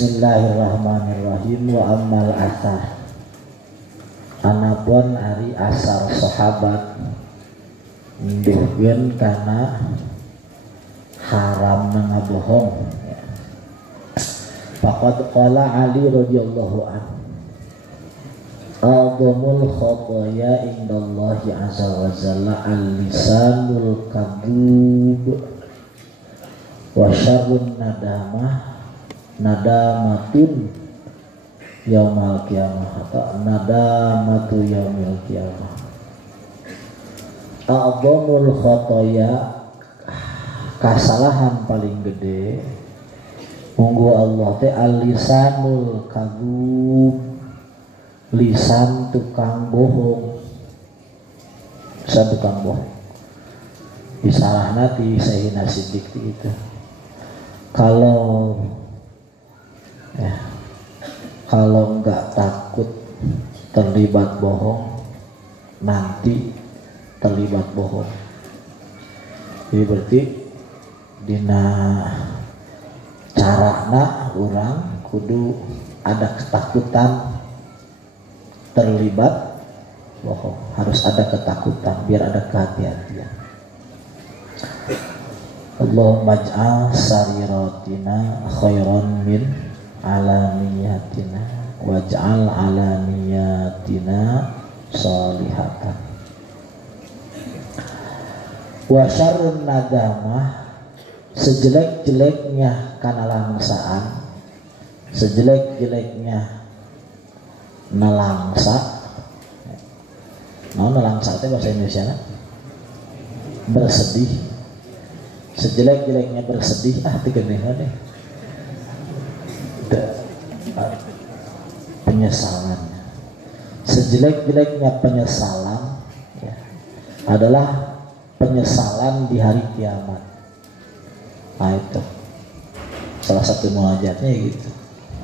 Bismillahirrahmanirrahim. Wa ammal asar, anapun ari asar sahabat nduhkeun kana haram ngabohong. Faqad qala Ali radhiyallahu anhu, a'dhamul khotoya indallahi azza wa jalla al-lisanul kadhub wa syarrun nadamatun yaumal qiyamah atau nadamatu yaumil qiyamah. A'dhamul khotoya, kesalahan paling gede munggu Allah teh al-lisanul kadhub, lisan tukang bohong. Lisan tukang bohong disalahna ti Sayyidina Siddiq itu. Kalau nggak takut terlibat bohong, nanti terlibat bohong. Jadi berarti dina carana orang kudu ada ketakutan terlibat bohong, harus ada ketakutan biar ada kehati-hatian. Allahumma ij'al sariratina khairan min alaniyatina waj'al alaniyatina sholihatan. Wa syarrun nadamah, sejelek-jeleknya kana langsaan, sejelek-jeleknya nelangsa. Mau nelangsa itu bahasa Indonesia na? Bersedih. Sejelek-jeleknya bersedih, tiga deh. Penyesalan. Sejelek-jeleknya penyesalan ya, adalah penyesalan di hari kiamat. Nah itu salah satu munajatnya gitu.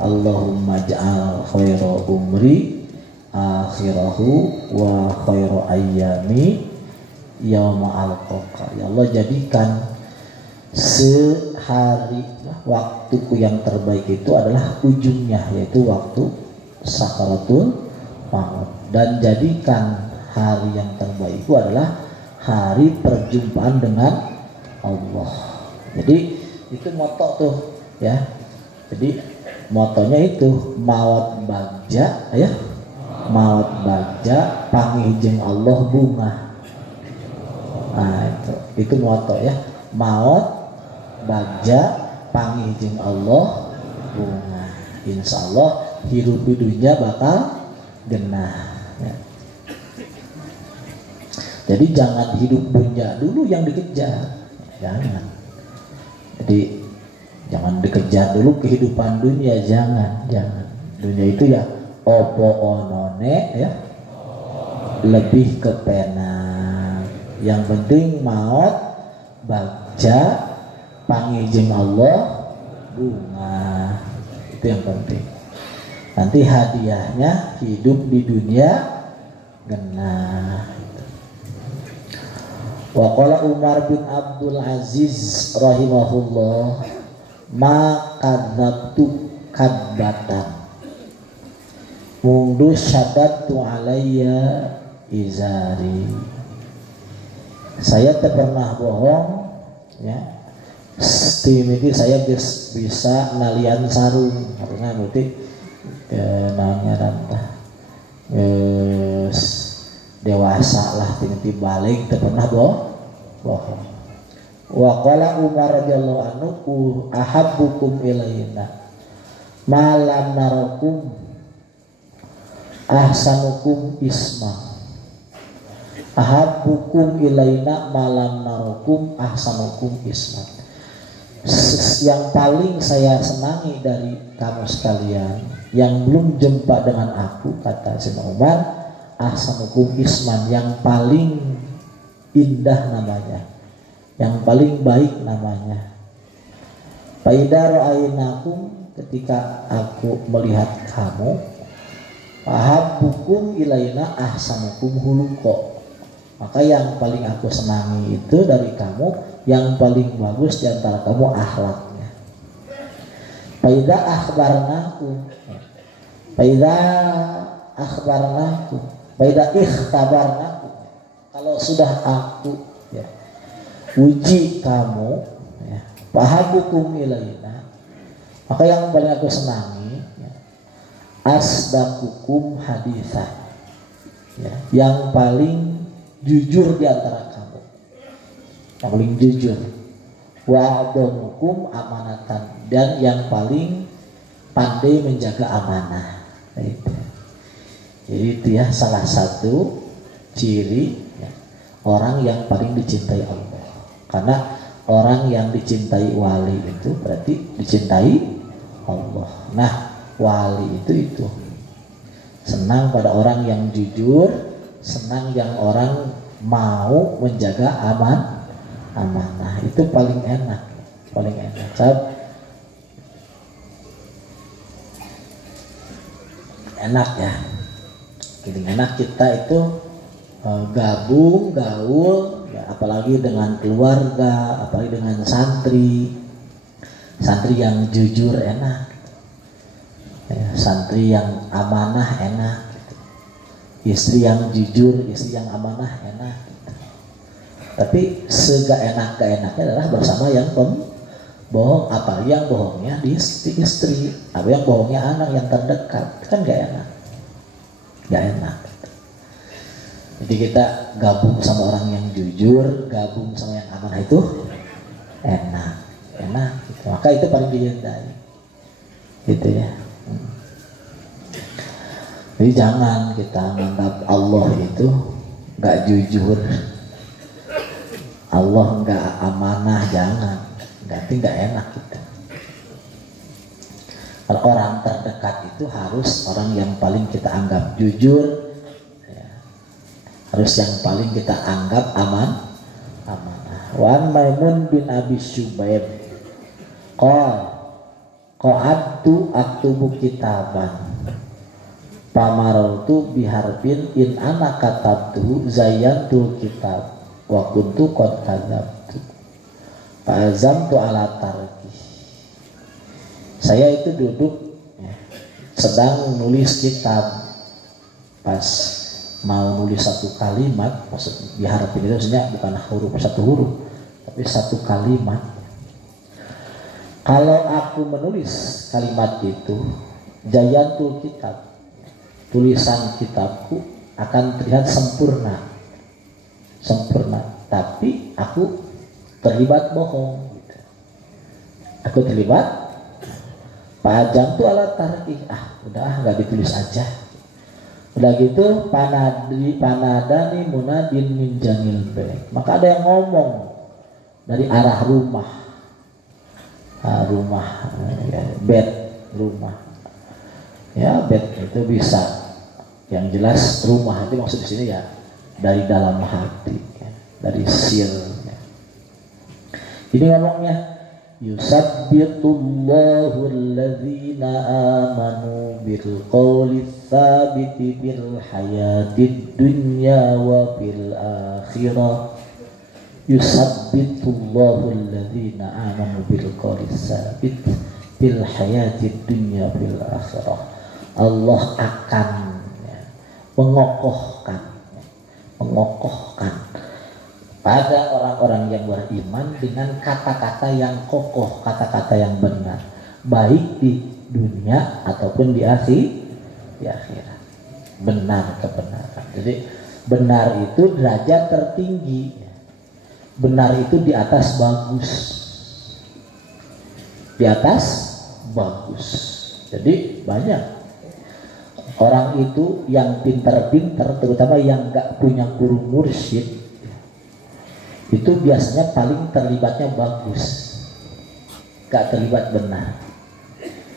Allahumma ja'al khairu umri akhirahu wa khairu ayyami yauma alqaka. Ya Allah, jadikan sehari waktuku yang terbaik itu adalah ujungnya, yaitu waktu sakaratul maut, dan jadikan hari yang terbaik itu adalah hari perjumpaan dengan Allah. Jadi itu moto tuh ya. Jadi motonya itu maut bagja ya, maut bagja panggih jeung Allah bunga. Nah itu moto ya, maut bagja panggih jeung Allah bunga. Insya Allah hidup dunia bakal genah ya. Jadi jangan hidup dunia dulu yang dikejar, jangan. Jadi jangan dikejar dulu kehidupan dunia, jangan. Dunia itu ya opo onone ya, lebih ke pena. Yang penting maut bagja panggih jeung Allah bunga, itu yang penting. Nanti hadiahnya hidup di dunia genah. Wa qala Umar bin Abdul Aziz rahimahullah, ma kadzabtu kadbatan mundu syaddatu alayya izari. Saya tak pernah bohong ya, ini saya bisa nalian sarung karena berarti namanya rantah dewasa lah, tinggi balik tak pernah bohong. Wa qala Umar radhiyallahu anhu, ahabbukum ilaina malam narakum ahsanukum isma. Ahabbukum ilaina malam narakum ahsanukum isma. Yang paling saya senangi dari kamu sekalian yang belum jumpa dengan aku, kata Sayyidina Umar, ahsanukum isman, yang paling indah namanya, yang paling baik namanya. Faida ra'ainakum, ketika aku melihat kamu, ahabbukum ilaina ahsanukum huluqa, maka yang paling aku senangi itu dari kamu yang paling bagus di antara kamu akhlaknya. Faida akhbarnakum, faida akhbarnakum, faida ikhtabarnakum. Kalau sudah aku ya, uji kamu, ya, fahabukum ilaina, maka yang paling aku senangi ya, asdaqukum haditsan, ya, yang paling jujur di antara kamu, yang paling jujur, wa'adonukum amanatan, dan yang paling pandai menjaga amanah. Jadi itu ya salah satu ciri ya, orang yang paling dicintai Allah. Karena orang yang dicintai wali itu berarti dicintai Allah. Nah, wali itu senang pada orang yang jujur, senang yang orang mau menjaga amanah. Itu paling enak, paling enak. Enak ya. Jadi enak kita itu gabung, gaul, ya, apalagi dengan keluarga, apalagi dengan santri yang jujur enak, ya, santri yang amanah enak, gitu. Istri yang jujur, istri yang amanah enak. Gitu. Tapi sega enaknya adalah bersama yang bohong, apalagi yang bohongnya di istri, apa yang bohongnya anak yang terdekat, kan gak enak. Jadi kita gabung sama orang yang jujur, gabung sama yang amanah itu enak gitu. Maka itu paling dicintai gitu ya. Jadi jangan kita menganggap Allah itu gak jujur, Allah gak amanah, jangan, berarti gak enak gitu. Kalau orang terdekat itu harus orang yang paling kita anggap jujur, ya, harus yang paling kita anggap amanah. Wan Maimun bin Abi Syubaib qa'adtu aktubu kitaban pamarautu biharbin in ana katabtu zayyantul kitab wa kuntu qad kadzabtu fa'azamtu ala tarki. Saya itu duduk ya, sedang nulis kitab, pas mau nulis satu kalimat, maksud diharapin itu maksudnya bukan satu huruf tapi satu kalimat. Kalau aku menulis kalimat itu, jayantul kitab, tulisan kitabku akan terlihat sempurna, tapi aku terlibat bohong gitu. Aku terlibat pajang tuh alat tarik, udah nggak ditulis aja. Udah gitu panadani munadin min janil bait, maka ada yang ngomong dari arah rumah ya, bed rumah ya, bed itu bisa yang jelas rumah itu maksud di sini ya dari dalam hati ya, dari sir ya. Ini ngomongnya yusabbitullahu alladzina amanu bil qawli tsabiti bil hayatid dunya wa bil akhirah. Yusabbitullahu alladzina amanu bil qawli tsabiti bil hayatid dunya bil akhirah. Allah akan ya, mengokohkan pada orang-orang yang beriman dengan kata-kata yang kokoh, kata-kata yang benar, baik di dunia ataupun di akhirat. Benar, kebenaran. Jadi benar itu derajat tertinggi. Benar itu di atas bagus. Di atas bagus. Jadi banyak orang itu yang pintar-pintar, terutama yang gak punya guru mursyid, itu biasanya paling terlibatnya bagus, gak terlibat benar.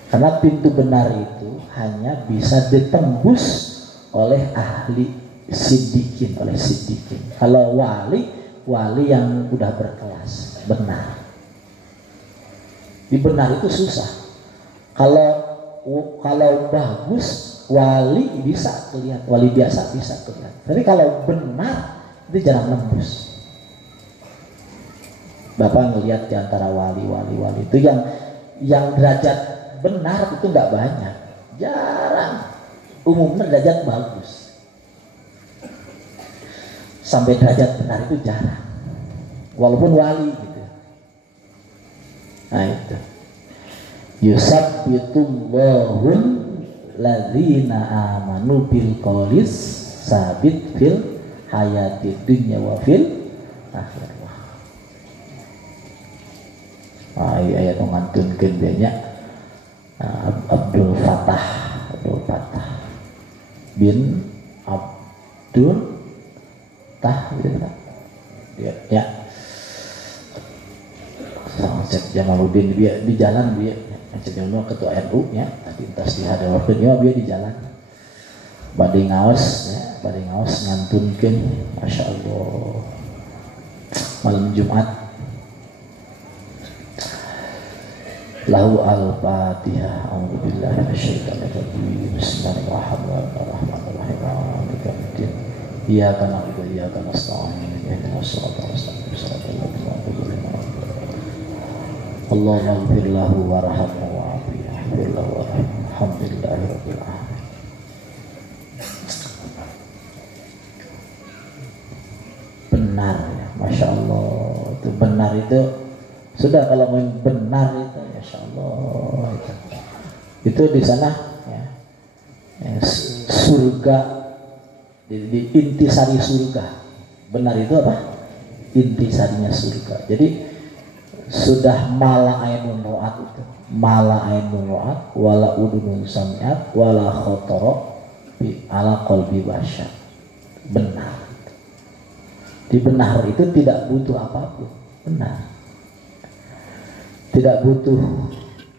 Karena pintu benar itu hanya bisa ditembus oleh ahli siddiqin, Kalau wali yang udah berkelas benar. Di benar itu susah. Kalau bagus wali bisa kelihatan, wali biasa bisa kelihatan. Tapi kalau benar itu jarang nembus. Bapak ngelihat di antara wali itu yang derajat benar itu nggak banyak, jarang. Umumnya derajat bagus, sampai derajat benar itu jarang, walaupun wali gitu. Nah itu yusabbitullahul ladzina amanu bil qawlis sabit fil hayatid dunya wa fil akhirah. Ayat ngantunkeun nya Abdul Fattah bin Abdul Tah gitu ya. Cek Jamaluddin dia di jalan dia cek Jamaluddin ketua NU nya tapi entas di hadapan dia di jalan bade ngaos ngantunkeun Masya Allah malam Jumat lahu al-Fatihah. A'udzubillahi minasyaitonir rajim. Bismillahirrahmanirrahim. Iyyaka na'budu wa iyyaka nasta'in. Ihdinas siratal mustaqim. Shiratal ladzina an'amta 'alaihim. Allahumma ighfir lahu warhamhu wa'afiyah. Alhamdulillahirabbil alamin. Benar ya, Masya Allah. Itu benar itu sudah, kalau benar itu Masya Allah itu di sana ya, surga di intisari surga. Benar itu apa? Intisarinya surga. Jadi sudah mala ainun ro'at itu, mala ainun ro'at wala udunun sami'at wala khotoro ala qalbi basyar. Benar. Di benar itu tidak butuh apapun. Benar. Tidak butuh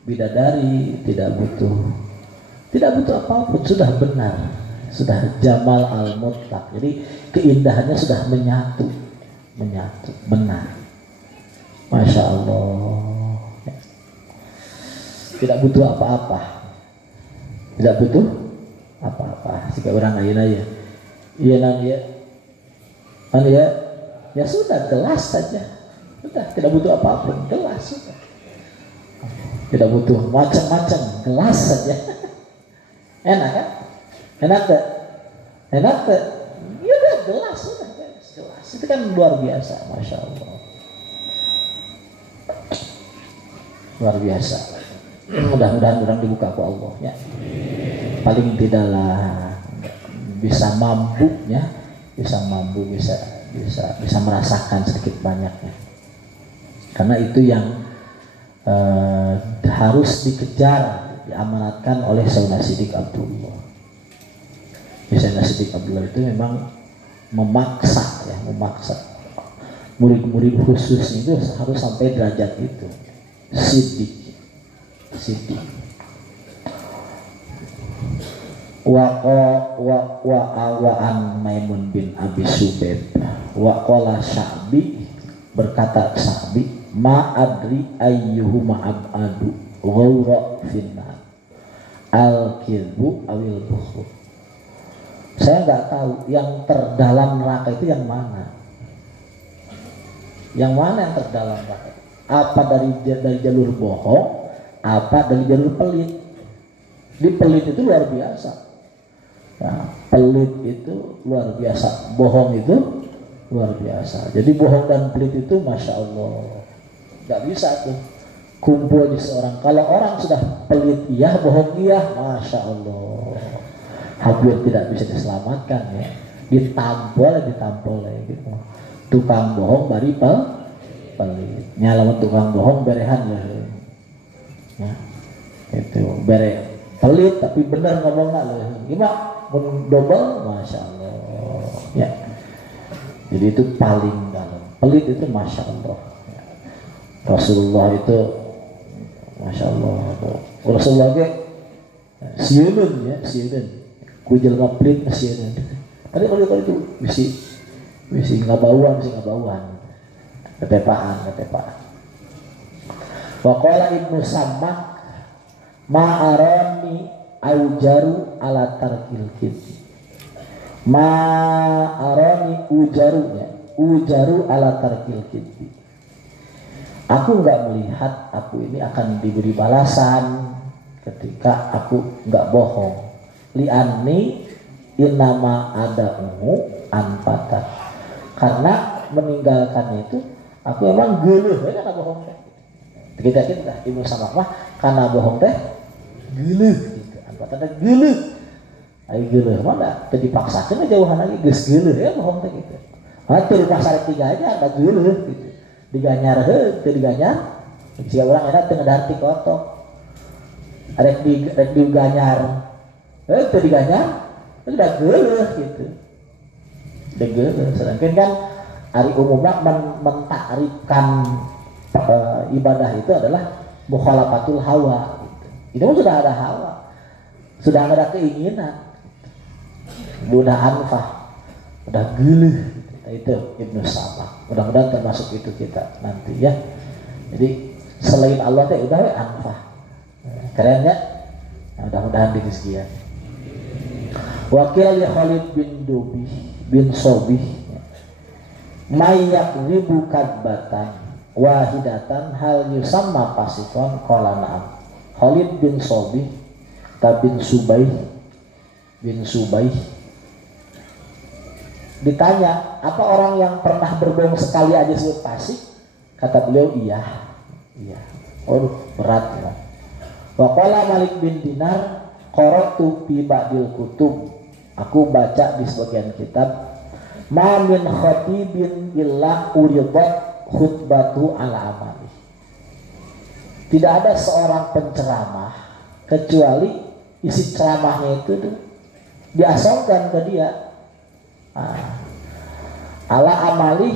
bidadari, tidak butuh apapun, sudah benar, sudah jamal al-mutlaq. Jadi keindahannya sudah menyatu, benar. Masya Allah. Tidak butuh apa-apa, jika orang lain aja, ya sudah, gelas saja, sudah tidak butuh apapun, gelas sudah. Tidak butuh macam-macam, gelas saja. Enak kan? Enak tak? Ya udah, gelas sudah, gelas. Itu kan luar biasa, Masya Allah. Luar biasa. Mudah-mudahan orang dibuka ke Allah ya. Paling tidaklah bisa mampu ya, bisa merasakan sedikit banyaknya. Karena itu yang harus dikejar, diamanatkan oleh Sayyidina Siddiq Abdullah. Sayyidina Siddiq Abdullah itu memang memaksa murid-murid khususnya itu harus sampai derajat itu. Siddiq wa'an Maimun bin Abi Subeb waqala Sya'bi, berkata Sya'bi, ma adri ayyuhuma abadu ghawra finnar al-kidbu awil bukhru. Saya nggak tahu yang terdalam neraka itu yang mana. Yang mana yang terdalam neraka? Apa dari jalur bohong, apa dari jalur pelit? Di pelit itu luar biasa. Ya, pelit itu luar biasa, bohong itu luar biasa. Jadi bohong dan pelit itu Masya Allah nggak bisa tuh kumpul di seorang. Kalau orang sudah pelit iya, bohong iya, Masya Allah hampir tidak bisa diselamatkan ya. Ditampol ya gitu. Tukang bohong bari pelit. Nyalaman tukang bohong berehan ya. Itu bere pelit tapi benar ngomongnya loh. Gimana? Double, Masya Allah ya. Jadi itu paling dalam. Pelit itu Masya Allah. Rasulullah itu Masya Allah. Rasulullah ke siunun ya, kujel ngaplit siunun. Tadi kalau itu misi ngabauan, ketepaan. Waqala Ibnu Sammak ma'arani aujaru ala tarkil kidbi. Ma'arani ujaru ala tarkil kidbi. Aku enggak melihat aku ini akan diberi balasan ketika aku nggak bohong. Li'anni innama ada anpatat. Karena meninggalkannya itu aku emang geuleuh ya karena bohong teh. Kita Ibnu Samak mah karena bohong teh geuleuh gitu. Anpatat teh geuleuh. Ai geuleuh mah da teu dipaksakeun jauhan lagi geus geuleuh ya bohong teh gitu. Atur pasar 3 aja ada geuleuh gitu. Diganyar heuh teu diganyar. Jika orang enak teu ngedarti kotok. Rek diganyar. Teu diganyar, udah geuleuh gitu. Udah geuleuh. Sedangkan kan ari umumna mentakrifkan ibadah itu adalah mukhalafatul hawa gitu. Itu sudah ada hawa. Sudah ada keinginan. Udah anfah. Udah geuleuh gitu. Itu Ibnu Samak. Mudah-mudahan termasuk itu kita nanti ya. Jadi selain Allah teh udah we anfah. Keren ya? Nah, mudah-mudahan di sekian. Wakil li Khalid bin Sobih mayak ribu kadbatan wahidatan hal yusamma pasikon qala na'am. Khalid bin Sobih bin Subaih ditanya, apa orang yang pernah berbohong sekali aja disebut fasik? Kata beliau iya. Waduh berat ya. Wa qala Malik bin Dinar qara'tu fi ba'dil kutub. Aku baca di sebagian kitab ma min khatibin illa uridat khutbatu ala amali. Tidak ada seorang penceramah kecuali isi ceramahnya itu tuh diasongkan ke dia ala amali,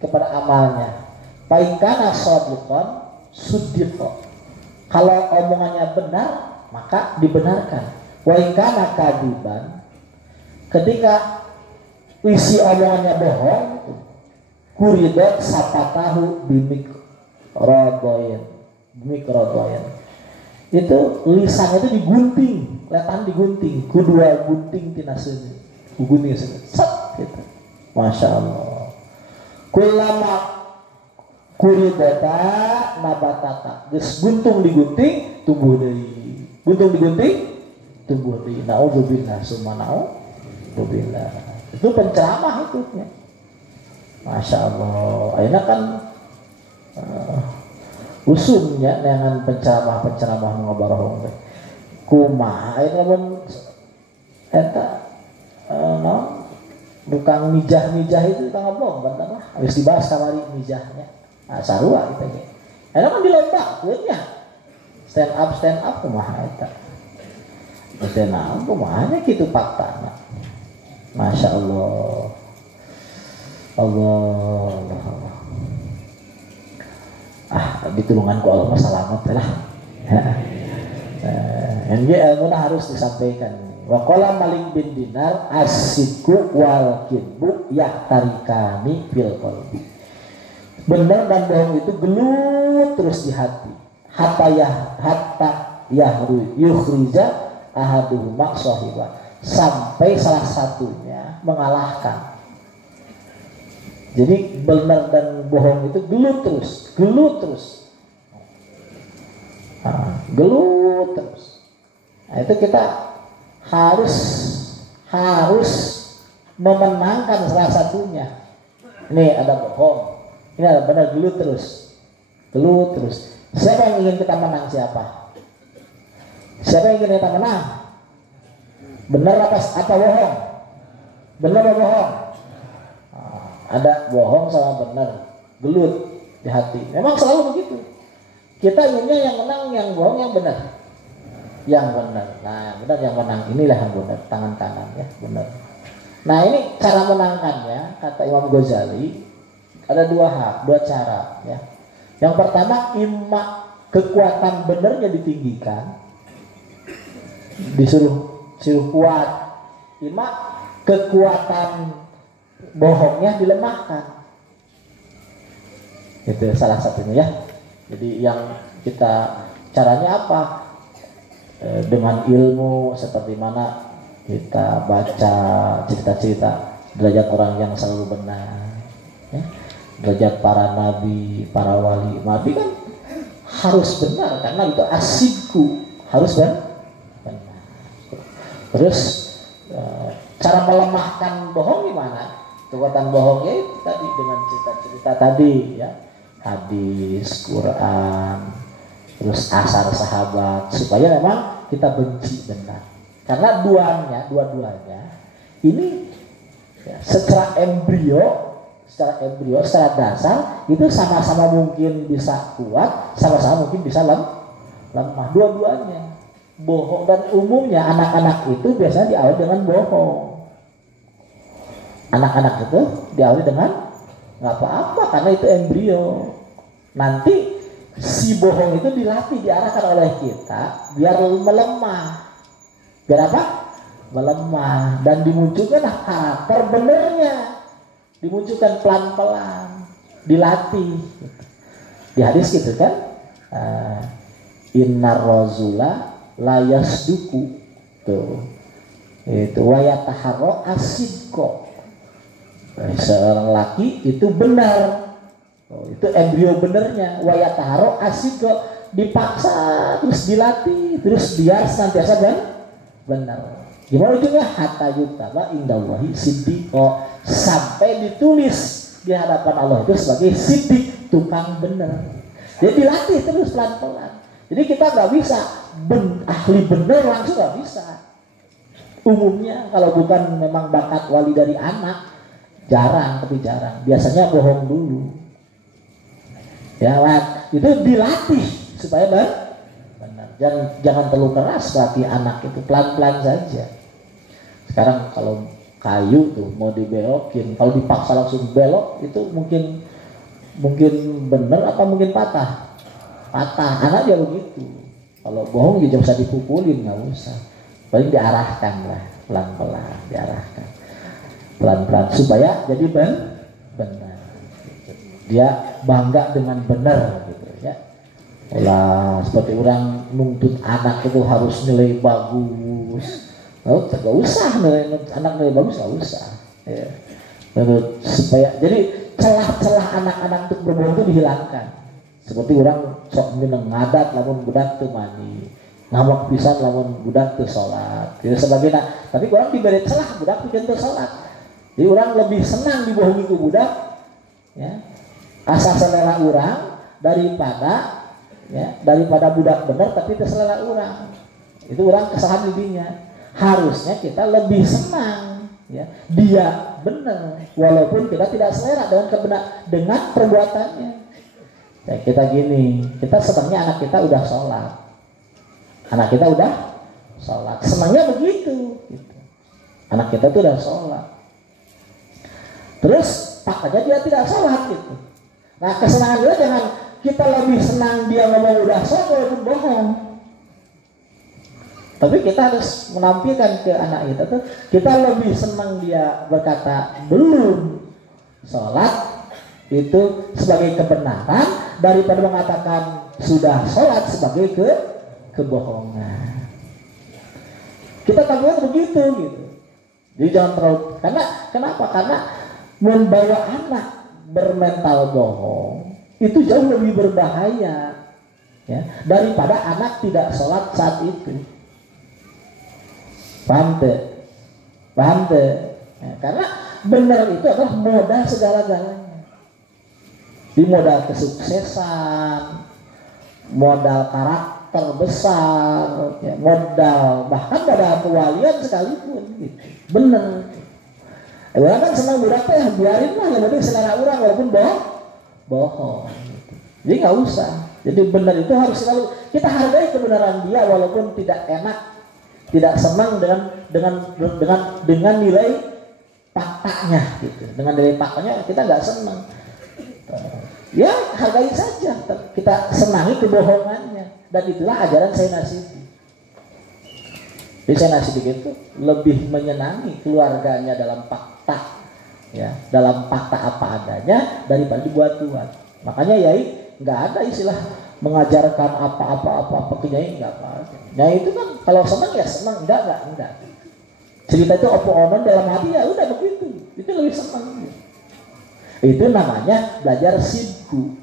kepada amalnya. Paikana shadiqan suddiqa. Kalau omongannya benar maka dibenarkan. Wa ikana kadiban, ketika isi omongannya bohong, kuridat sapatahu bimikrodoyen. Itu lisannya itu digunting, kelihatan digunting, kedua gunting tinasnya, gunting set gitu. Masya Allah. Kulama kuridata nabatata, geus guntung digunting tumbuh deui. Guntung digunting tumbuh deui. Naudzubillah summa naudzubillah. Itu penceramah itu ya. Masya Allah. Ayeuna kan usumnya dengan penceramah ngobrol teh. Kumaha ayeuna mun eta tukang mijah itu tukang ngobrol kan habis dibahas kamari mijahnya. Nah, sarua kita ge. Eta kan dilombakeun nya. Stand up kumaha eta. Stand up kumaha nya kitu faktana. Masya Allah. Allah. Ditulungan ku Allah selamat lah. Yang ilmu harus disampaikan. Wa qala Malik bin Dinar as-sidqu wal kidbu yahtarikani fil qalbi. Benar dan bohong itu gelut terus di hati. Hatta yukhrija ahaduhuma sahiba, sampai salah satunya mengalahkan. Jadi benar dan bohong itu gelut terus. Gelut terus. Nah, itu kita harus memenangkan salah satunya. Ini ada bohong, ini ada benar, gelut terus. Siapa yang ingin kita menang? Siapa yang ingin kita menang? Benar apa bohong? Benar apa bohong? Ada bohong sama benar, gelut di hati. Memang selalu begitu. Kita inginnya yang menang, yang bohong, yang benar. Yang benar. Nah, benar yang menang, inilah yang benar, tangan kanan ya, benar. Nah, ini cara menangkannya, kata Imam Ghazali, ada dua cara ya. Yang pertama, kekuatan benarnya ditinggikan, disuruh kuat. Kekuatan bohongnya dilemahkan. Itu salah satunya ya. Jadi yang kita caranya apa? Dengan ilmu seperti mana kita baca cerita-cerita derajat orang yang selalu benar ya? Derajat para nabi, para wali. Nabi kan harus benar karena itu asidku harus benar. Terus cara melemahkan bohong gimana? Kekuatan bohongnya itu tadi dengan cerita-cerita tadi ya, hadis, Quran, terus asar sahabat, supaya memang kita benci benar. Karena dua-duanya ini ya, secara embrio, secara dasar itu sama-sama mungkin bisa kuat, sama-sama mungkin bisa lemah. Dua-duanya bohong, dan umumnya anak-anak itu biasanya diawali dengan bohong. Anak-anak itu diawali dengan nggak apa-apa karena itu embrio. Nanti si bohong itu dilatih, diarahkan oleh kita biar melemah. Biar apa? Melemah, dan dimunculkan karakter benernya, dimunculkan pelan-pelan, dilatih. Di hadis gitu kan, innar razula la yasduku, tuh itu wayataharro asidko, seorang laki itu benar, itu embrio benernya. Wayataharro asidko, dipaksa terus dilatih terus biar senantiasa benar. Gimana ujungnya? Hatta yutaba indallahi siddiqo, sampai ditulis di hadapan Allah itu sebagai siddiq, tukang benar. Jadi dilatih terus pelan-pelan. Jadi kita nggak bisa ahli benar langsung, nggak bisa. Umumnya kalau bukan memang bakat wali dari anak, jarang, tapi jarang. Biasanya bohong dulu. Ya, itu dilatih supaya benar. Jangan terlalu keras berarti anak itu, pelan-pelan saja. Sekarang kalau kayu tuh mau dibelokin, kalau dipaksa langsung belok itu mungkin benar apa mungkin patah. Anak ya begitu. Kalau bohong juga bisa dipukulin, nggak usah. Paling diarahkan lah, pelan-pelan diarahkan, pelan-pelan supaya jadi benar. Dia bangga dengan benar gitu ya. Lah seperti orang nuntut anak itu harus nilai bagus, gak usah anak nilai bagus, gak usah ya. Supaya jadi celah-celah anak-anak untuk berbohong itu dihilangkan. Seperti orang sok mineng ngadat lamun budak tuh mani, ngamuk pisan lamun budak tuh sholat gitu sebagainya. Tapi orang diberi celah budak tuh sholat, jadi orang lebih senang dibohongi ke budak ya, asal selera orang daripada budak benar tapi terselera orang. Itu orang kesalahan dirinya. Harusnya kita lebih senang ya, dia benar walaupun kita tidak selera dengan perbuatannya. Ya, kita gini, kita senangnya anak kita udah sholat, senangnya begitu gitu. Anak kita tuh udah sholat, terus faktanya dia tidak sholat gitu. Nah kesenangan dia jangan kita lebih senang dia ngomong udah sholat walaupun bohong. Tapi kita harus menampilkan ke anak kita tuh, kita lebih senang dia berkata belum sholat itu sebagai kebenaran daripada mengatakan sudah sholat sebagai kebohongan. Kita tampilkan begitu gitu. Jadi jangan terlalu, kenapa? Karena membawa anak bermental bohong itu jauh lebih berbahaya ya, daripada anak tidak sholat saat itu. Paham tuh? Ya, karena benar itu adalah modal segala-galanya. Di modal kesuksesan, modal karakter besar, ya, modal kewalian sekalipun gitu. Benar. Orang kan senang budak teh, biarin lah yang penting selera orang walaupun bohong. Jadi nggak usah. Jadi benar itu harus selalu kita hargai kebenaran dia walaupun tidak enak, tidak senang dengan nilai faktanya gitu. Dengan nilai faktanya kita nggak senang. Ya hargai saja, kita senangi kebohongannya, dan itulah ajaran saya nasibi. Jadi saya nasibi itu lebih menyenangi keluarganya dalam fakta, ya, dalam fakta apa adanya daripada dibuat-buat. Makanya Yai nggak ada istilah mengajarkan apa-apa ke Nyai, nggak apa. Nyai itu kan kalau senang ya senang, enggak. Cerita itu opo-onon dalam hati ya udah begitu, itu lebih senang. Itu namanya belajar sidku.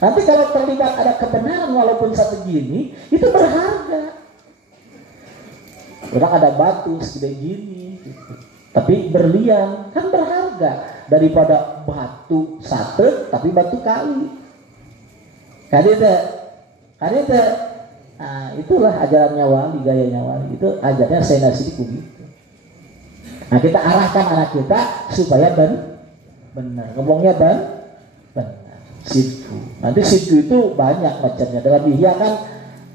Nanti kalau terlibat ada kebenaran walaupun satu gini, itu berharga. Orang ada batu segede gini gitu. Tapi berlian kan berharga daripada batu sate tapi batu kali. Kadita. Nah, itulah ajarannya wali, gayanya wali. Itu ajarnya Sayyidina Siddiq begitu. Nah, kita arahkan anak kita supaya benar. Ngomongnya benar. Sidku. Nanti sidku itu banyak macamnya. Dalam ihya kan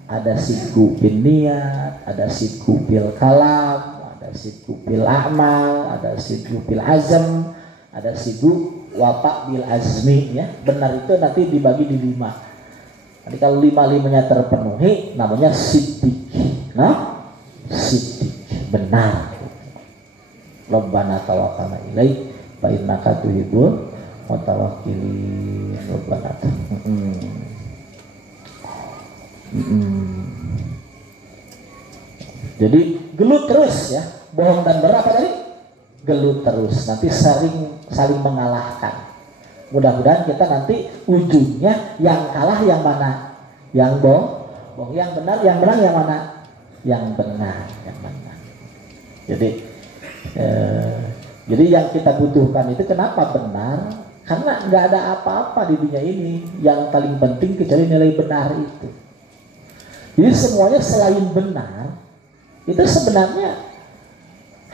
ada sidku bin niat, ada sidku bil kalam, ada sidku bil amal, ada sidku bil azam, ada sidku wafa bil azmi ya. Benar itu nanti dibagi di 5. Jadi kalau 5-5-nya terpenuhi namanya siddiq. Nah, siddiq benar. Rabbana tawakkalna ilaik fa innaka tuhibbul mutawakkilin. Rabbana. Jadi gelut terus ya, bohong dan berapa tadi? Gelut terus, nanti saling mengalahkan. Mudah-mudahan kita nanti ujungnya yang kalah yang mana? Yang bohong, yang benar, yang menang yang mana? Yang benar. Jadi yang kita butuhkan itu kenapa benar? Karena nggak ada apa-apa di dunia ini yang paling penting kecuali nilai benar itu. Jadi semuanya selain benar itu sebenarnya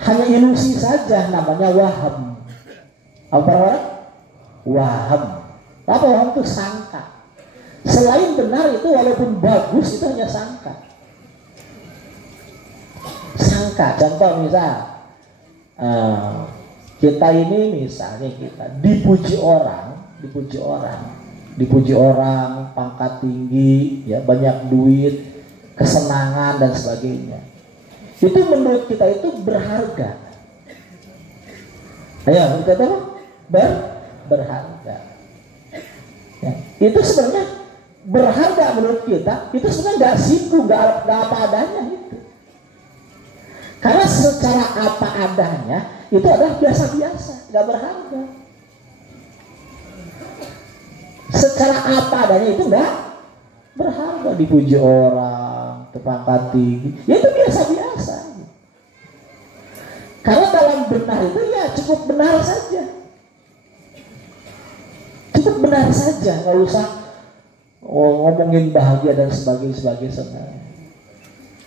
hanya ilusi saja, namanya waham. Apa orang? Waham. Apa waham itu? Sangka. Selain benar itu walaupun bagus itu hanya sangka. Sangka. Contoh misal kita ini misalnya kita dipuji orang, pangkat tinggi, ya banyak duit, kesenangan dan sebagainya. Itu menurut kita itu berharga. Ayo kita tahu berharga. Ya, itu sebenarnya berharga menurut kita. Itu sebenarnya nggak siku, nggak apa adanya itu. Karena secara apa adanya itu adalah biasa-biasa, nggak berharga. Secara apa adanya itu nggak berharga, dipuji orang, terpangkat tinggi, ya itu biasa-biasa. Karena dalam benar itu ya cukup benar saja. Cukup benar saja, nggak usah ngomongin bahagia dan sebagainya.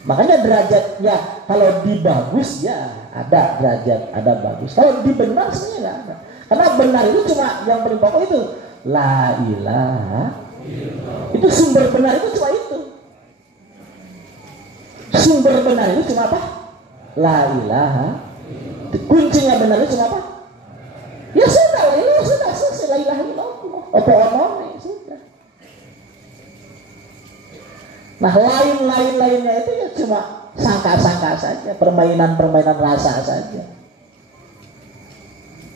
Makanya derajatnya kalau di bagus ya ada derajat, ada bagus. Kalau di benar sebenarnya nggak ada. Karena benar itu cuma yang paling pokok itu la ilaha. Itu sumber benar itu cuma itu. Sumber benar itu cuma apa? La ilaha. Kuncinya benar itu cuma apa? Ya sudah, la ilaha sudah selesai, la ilaha illallah. Apa sudah. Nah lainnya itu ya cuma sangka-sangka saja, permainan rasa saja.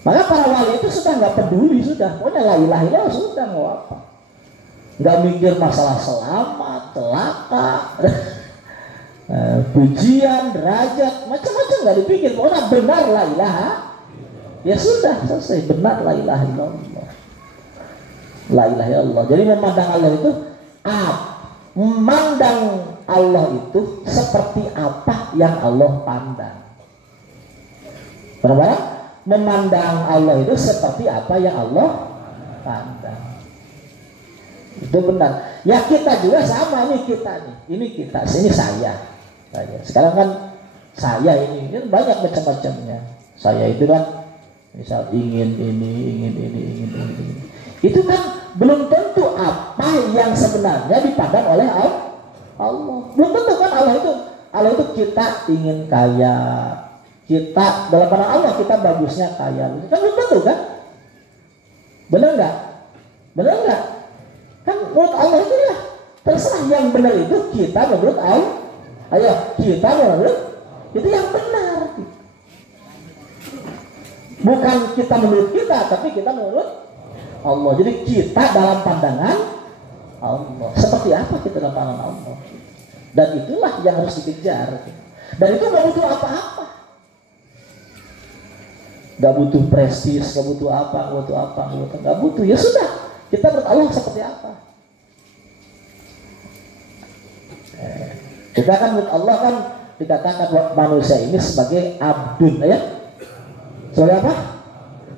Maka para wali itu sudah nggak peduli, sudah pokoknya la ilaha illallah sudah, mau apa? Nggak mikir masalah selamat, celaka, pujian, derajat, macam-macam nggak dipikir. Pokoknya benar la ilaha, ya sudah selesai, benar la ilaha illallah. La ilaha illallah. Jadi memandang Allah itu memandang Allah itu seperti apa yang Allah pandang. Benar? Memandang Allah itu seperti apa yang Allah pandang. Itu benar. Ya kita juga sama nih, ini saya. Sekarang kan saya ini banyak macam-macamnya. Saya itu kan misal ingin ini. Itu kan belum tentu apa yang sebenarnya dipandang oleh Allah. Belum tentu kan Allah itu kita ingin kaya. Kita dalam pandangan Allah kita bagusnya kaya. Kan belum tentu kan? Benar enggak? Kan menurut Allah itu ya terserah, yang benar itu kita menurut Allah. Ayo kita menurut itu yang benar. Bukan kita menurut kita, tapi kita menurut Allah. Jadi kita dalam pandangan Allah. Seperti apa kita dalam pandangan Allah? Dan itulah yang harus dikejar. Dan itu gak butuh apa-apa. Gak butuh prestis, gak butuh apa. Gak butuh. Ya sudah. Kita menurut Allah seperti apa? Kita kan menurut Allah kan dikatakan manusia ini sebagai abdun, ya. Sebagai apa?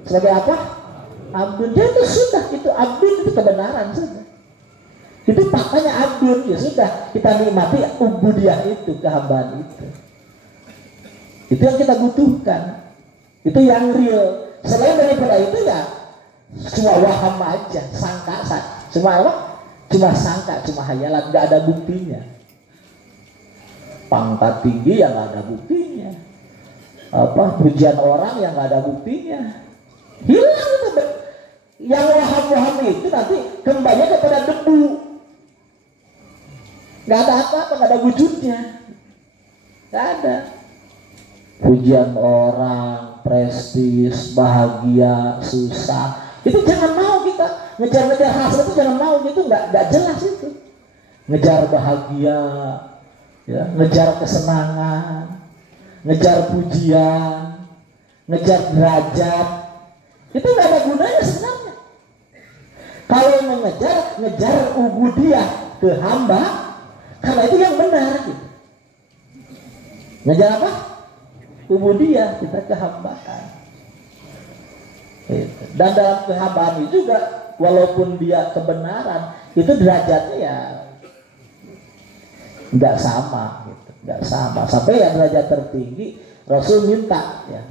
Sebagai apa? Abdun. Dia itu sudah, itu abdun, itu kebenaran sudah. Itu faktanya abdun, ya sudah, kita nikmati ubudiyah itu, kehambaan itu. Itu yang kita butuhkan. Itu yang real. Selain daripada itu ya cuma waham aja, sangka, cuma apa? Cuma sangka, cuma hayalan, nggak ada buktinya. Pangkat tinggi yang nggak ada buktinya. Apa pujian orang yang nggak ada buktinya. Hilang itu. Yang waham-waham itu nanti kembali kepada debu. Nggak ada apa-apa, nggak ada wujudnya. Nggak ada. Pujian orang, prestis, bahagia, susah, itu jangan mau kita ngejar-ngejar hasil itu, jangan mau, itu nggak jelas itu. Ngejar bahagia, ya, ngejar kesenangan, ngejar pujian, ngejar derajat, itu nggak ada gunanya sebenarnya. Kalau ngejar ubudiyah ke hamba, karena itu yang benar gitu. Ngejar apa? Ubudiyah, kita kehambaan. Dan dalam kehambaan itu juga, walaupun dia kebenaran, itu derajatnya ya nggak sama, gitu. Nggak sama. Sampai yang derajat tertinggi, Rasul minta, ya.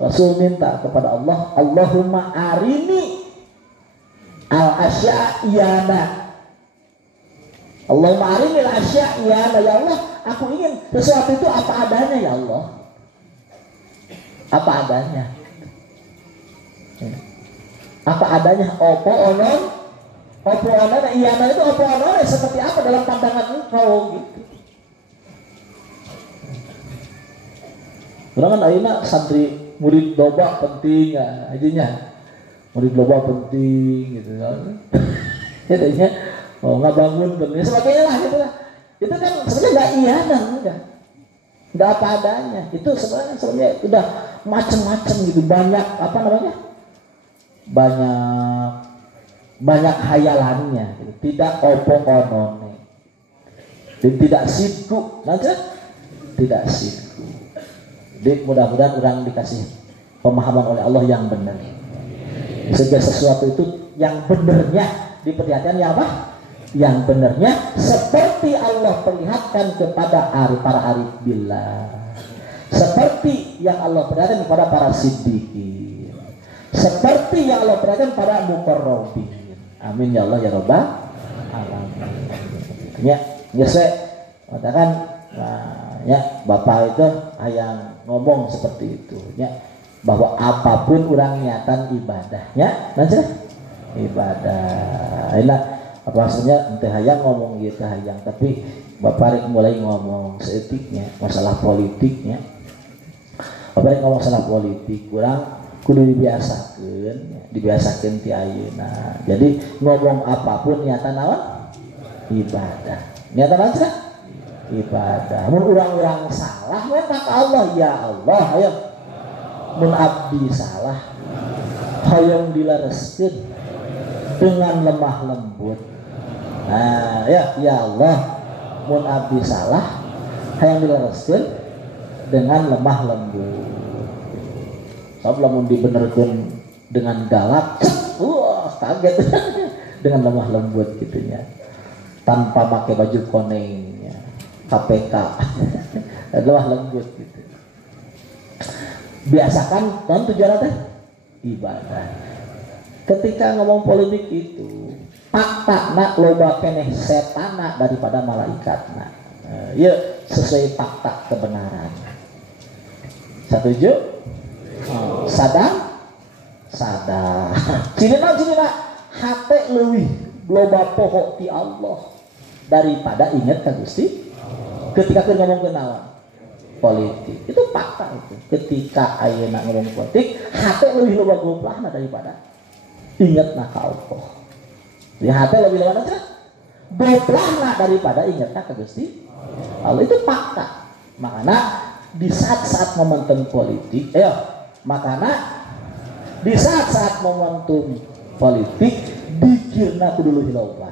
Rasul minta kepada Allah, Allahumma arini al-asya'iyana. Allahumma arini al-asya'iyana. Ya Allah, aku ingin sesuatu itu apa adanya, ya Allah. Apa adanya. Apa adanya. Opo onon iyana itu opo onon seperti apa dalam pandangan engkau gitu. Orang kan ayeuna santri murid loba penting ya, ajinya. Murid loba penting gitu kan. Jadinya ngabangun penting sebagainya lah gitu lah. Itu kan sebenarnya enggak iyana, enggak apa adanya. Itu sebenarnya udah macam-macam gitu, banyak apa namanya, banyak hayalannya gitu. Tidak opo-onone, dan tidak sidku, nanti tidak sidku. Jadi mudah-mudahan orang dikasih pemahaman oleh Allah yang benar, sehingga sesuatu itu yang benernya diperlihatkan, yang apa? Yang benernya seperti Allah perlihatkan kepada para arif billah, seperti yang Allah perlihatkan kepada para siddiqin, seperti yang Allah perlihatkan pada muqarrabin. Amin ya Allah ya Rabbal alamin. Ya saya katakan, ya Bapak itu yang ngomong seperti itu, ya, bahwa apapun orang niatan ibadahnya, nanti ibadah. Inilah apa maksudnya, ente hayang ngomong gitu hayang, tapi Bapak mulai ngomong seetiknya, masalah politiknya. Bapak ngomong masalah politik, kurang kudu dibiasakan ti ayeuna. Jadi ngomong apapun niatan naon? Ibadah. Niatan aja ibadah. Mun urang-urang salah maka Allah, ya Allah, ayo. Mun abdi salah, hayang dilareskeun dengan lemah lembut. Nah, ya Allah, mun abdi salah, hayang dilareskeun dengan lemah lembut. Sebab lamun dibenerkeun dengan galak, wah kaget dengan lemah lembut gitunya. Tanpa pakai baju konengnya, KPK, lemah lembut gitu. Biasakan kan tujuan teh ibadah. Ketika ngomong politik itu, fakta loba keneh setana daripada malaikatna. Ya sesuai fakta kebenaran. Setuju? Sadar. Cinina hate leuwih loba poho ti Allah daripada ingat ka Gusti. Ketika kita ngomong kenawan politik, itu fakta itu. Ketika ayeuna ngomong politik, hate leuwih loba goblahna daripada ingatna ka Allah. Ya hate lebih loba aja goblahna daripada ingatna ka Gusti Allah. Itu fakta. Makanya di saat-saat momentum politik, makanya di saat-saat momentum politik dikirna kudu leuwih loba.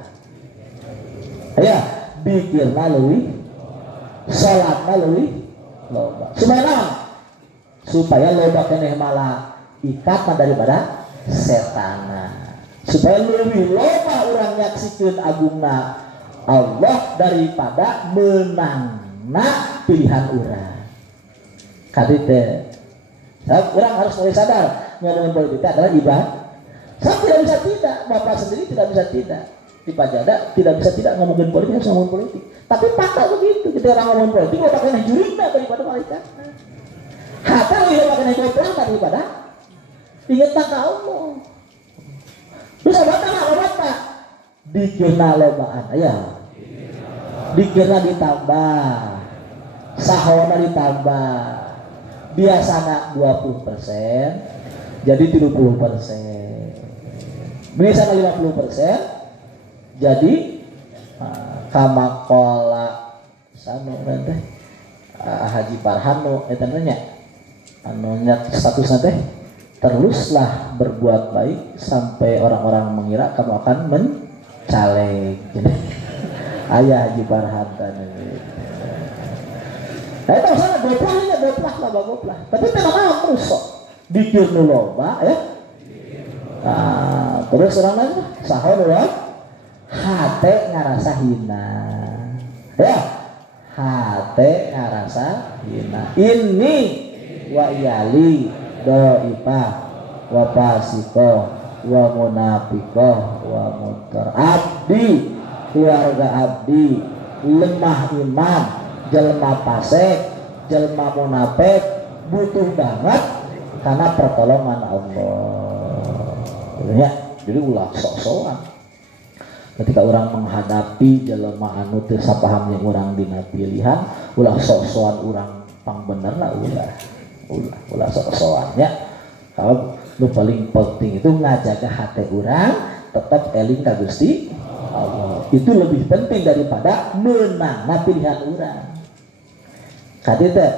Dikirna leuwih, salatna leuwih loba. Supaya loba keneh malah ikatan daripada setan. Supaya lebih loba urang nyaksikeun agungna Allah daripada menangna pilihan urang. Kadi teh. Urang harus mulai sadar ngomongin politik adalah ibadah. Saya tidak bisa tidak, Bapak sendiri tidak bisa tidak. Di Pajada tidak bisa tidak ngomongin politik, harus ngomongin politik. Tapi fakta begitu, ketika orang ngomongin politik, lo pakai jurina daripada malaikat. Hatta lo pakai goplang daripada ingat tak Allah. Terus obat. Dikirna lobaan, ya. Dikirna ditambah, sahona ditambah. Biasanya 20%, jadi 30%. Biasanya 50%, jadi kamakola sanu teh Haji Farhanu eta nya anu nya statusna teh teruslah berbuat baik sampai orang-orang mengira kamu akan mencaleg. Jadi ayah Haji Farhan tadi. Nah itu sana goplah. Tapi memang rusak dikir nu loba ya. Nah, terus orang lain sahur ya. Hate ngarasa hina. Ya. Hate ngarasa hina. Ini wa yali do'ifah wa fasikoh wa munafikoh wa mutar abdi keluarga abdi lemah iman jelma fasik jelma munafik butuh banget karena pertolongan Allah ya. Jadi ulah sok-sokan ketika orang menghadapi jelema anu teu sapaham yang orang dina pilihan ulah sok-sokan orang pang bener lah ulah sok-sokannya. Kalau nu paling penting itu ngajaga hati orang tetap eling ka Gusti Allah. Itu lebih penting daripada menangna pilihan orang. Kadi teh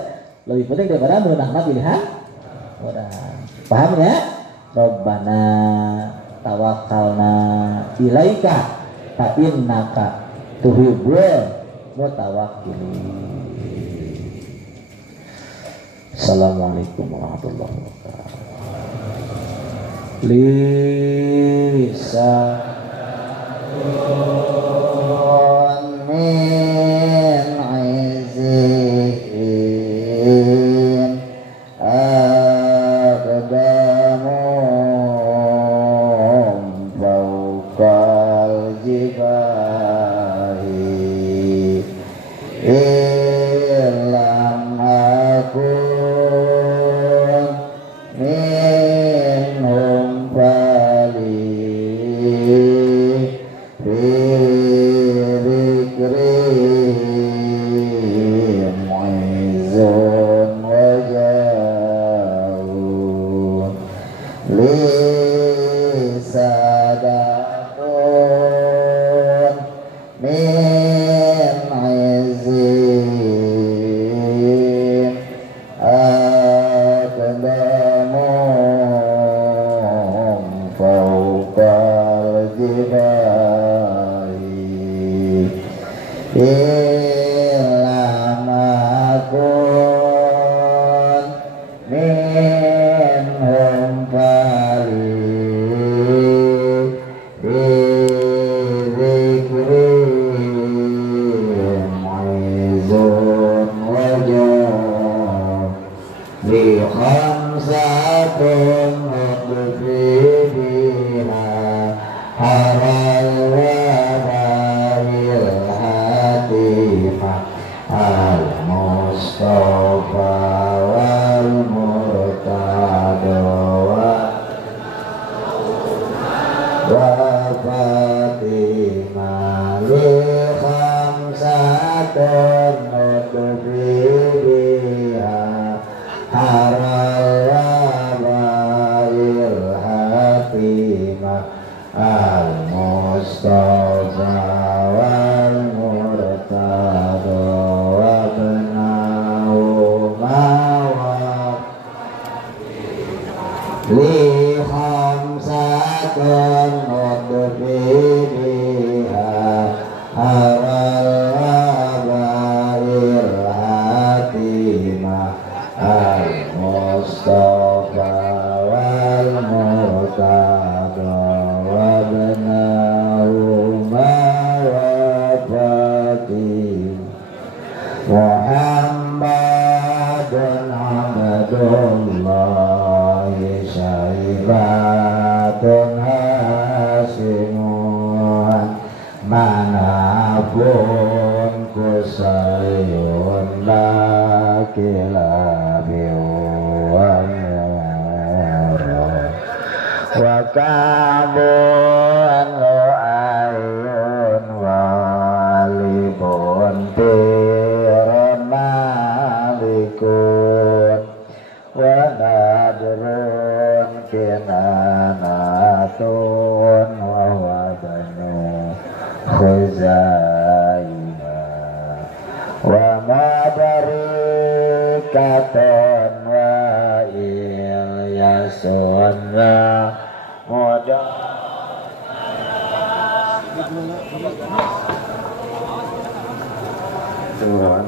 lebih penting daripada menangna pilihan orang. Paham ya? Rabbana tawakkalna ilaika fa innaka tuhibbul mutawakkilin. Assalamualaikum warahmatullahi wabarakatuh. Lisa min aizin aqdamu fawqal jibahi ilam aku al-Mustafa wal-Murtada wabnahuma wafatim Muhammadun Abdullahi syaibatun hasimun manapun kusayun wa kabun ayun walibun tirun malikun wa nadrun kinanatun wa wadanu khuzaimah wa madarikatun wa ilyasun wa Tuhan